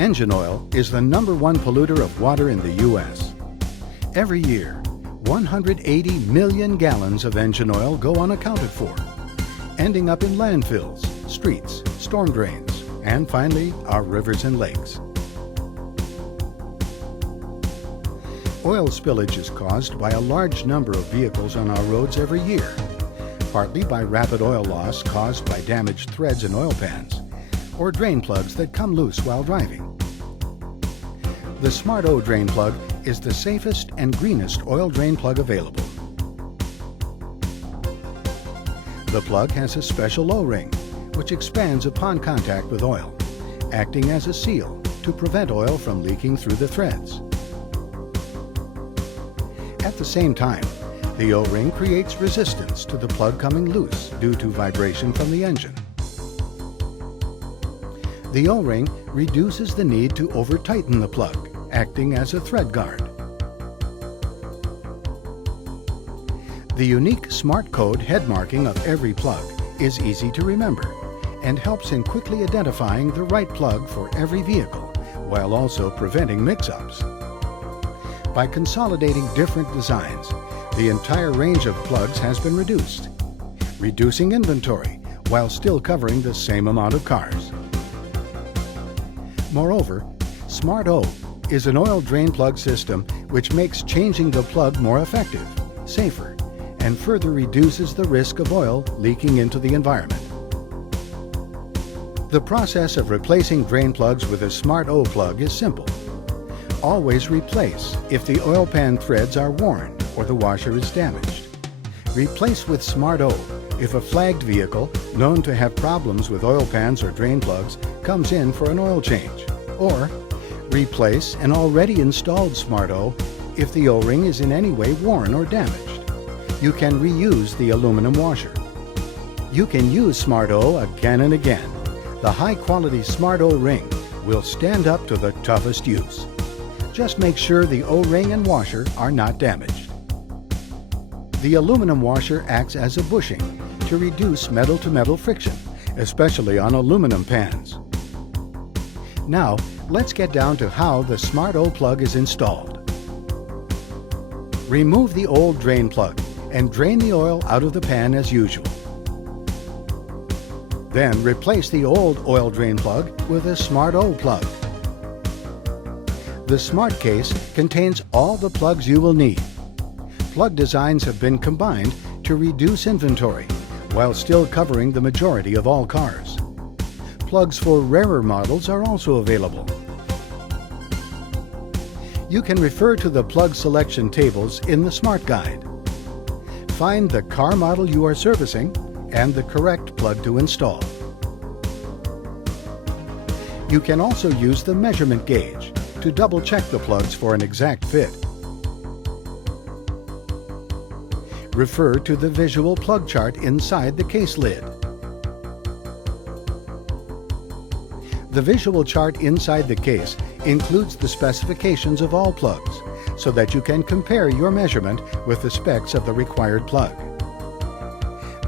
Engine oil is the #1 polluter of water in the U.S. Every year, 180 million gallons of engine oil go unaccounted for, ending up in landfills, streets, storm drains, and finally, our rivers and lakes. Oil spillage is caused by a large number of vehicles on our roads every year, partly by rapid oil loss caused by damaged threads in oil pans, or drain plugs that come loose while driving. The Smart O drain plug is the safest and greenest oil drain plug available. The plug has a special O-ring, which expands upon contact with oil, acting as a seal to prevent oil from leaking through the threads. At the same time, the O-ring creates resistance to the plug coming loose due to vibration from the engine. The O-ring reduces the need to over-tighten the plug, acting as a thread guard. The unique Smart Code head marking of every plug is easy to remember and helps in quickly identifying the right plug for every vehicle, while also preventing mix-ups. By consolidating different designs, the entire range of plugs has been reduced, reducing inventory while still covering the same amount of cars. Moreover, Smart O is an oil drain plug system which makes changing the plug more effective, safer, and further reduces the risk of oil leaking into the environment. The process of replacing drain plugs with a Smart O plug is simple. Always replace if the oil pan threads are worn or the washer is damaged. Replace with Smart O if a flagged vehicle known to have problems with oil pans or drain plugs comes in for an oil change. Or replace an already installed Smart O if the O-ring is in any way worn or damaged. You can reuse the aluminum washer. You can use Smart O again and again. The high-quality Smart O ring will stand up to the toughest use. Just make sure the O-ring and washer are not damaged. The aluminum washer acts as a bushing to reduce metal-to-metal friction, especially on aluminum pans. Now, let's get down to how the Smart O plug is installed. Remove the old drain plug and drain the oil out of the pan as usual. Then replace the old oil drain plug with a Smart O plug. The Smart Case contains all the plugs you will need. Plug designs have been combined to reduce inventory while still covering the majority of all cars. Plugs for rarer models are also available. You can refer to the plug selection tables in the Smart Guide. Find the car model you are servicing and the correct plug to install. You can also use the measurement gauge to double-check the plugs for an exact fit. Refer to the visual plug chart inside the case lid. The visual chart inside the case includes the specifications of all plugs, so that you can compare your measurement with the specs of the required plug.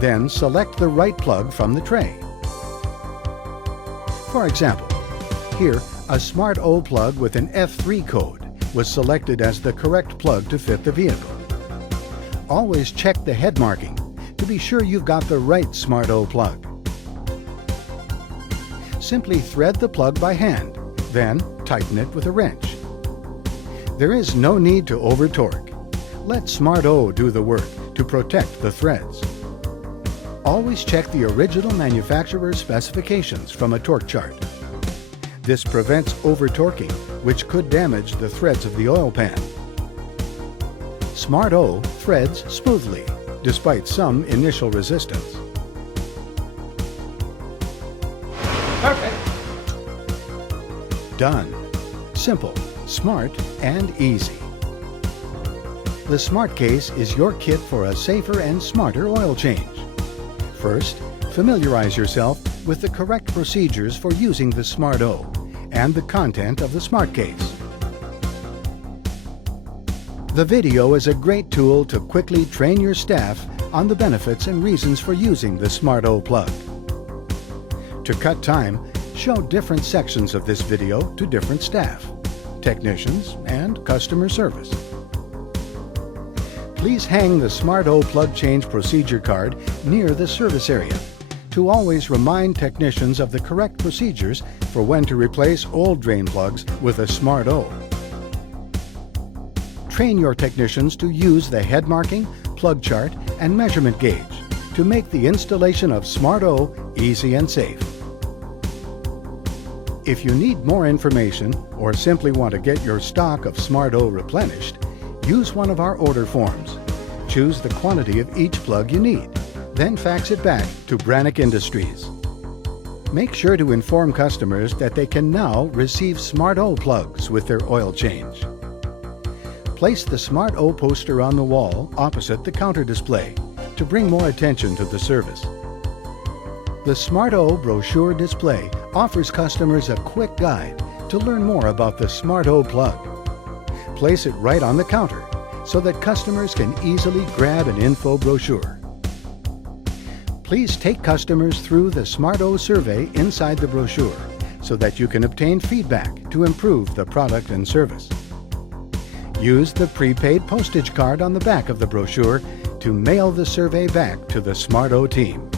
Then select the right plug from the tray. For example, here a Smart O plug with an F3 code was selected as the correct plug to fit the vehicle. Always check the head marking to be sure you've got the right Smart O plug. Simply thread the plug by hand, then tighten it with a wrench. There is no need to over-torque. Let Smart O do the work to protect the threads. Always check the original manufacturer's specifications from a torque chart. This prevents over-torquing, which could damage the threads of the oil pan. Smart O threads smoothly, despite some initial resistance. Perfect. Done. Simple, smart, and easy. The Smart Case is your kit for a safer and smarter oil change. First, familiarize yourself with the correct procedures for using the Smart O and the content of the Smart Case. The video is a great tool to quickly train your staff on the benefits and reasons for using the Smart O plug. To cut time, show different sections of this video to different staff, technicians, and customer service. Please hang the Smart O plug change procedure card near the service area to always remind technicians of the correct procedures for when to replace old drain plugs with a Smart O. Train your technicians to use the head marking, plug chart, and measurement gauge to make the installation of Smart O easy and safe. If you need more information or simply want to get your stock of Smart O replenished, use one of our order forms. Choose the quantity of each plug you need, then fax it back to Brannick Industries. Make sure to inform customers that they can now receive Smart O plugs with their oil change. Place the Smart O poster on the wall opposite the counter display to bring more attention to the service. The Smart O brochure display offers customers a quick guide to learn more about the Smart O plug. Place it right on the counter so that customers can easily grab an info brochure. Please take customers through the Smart O survey inside the brochure so that you can obtain feedback to improve the product and service. Use the prepaid postage card on the back of the brochure to mail the survey back to the Smart O team.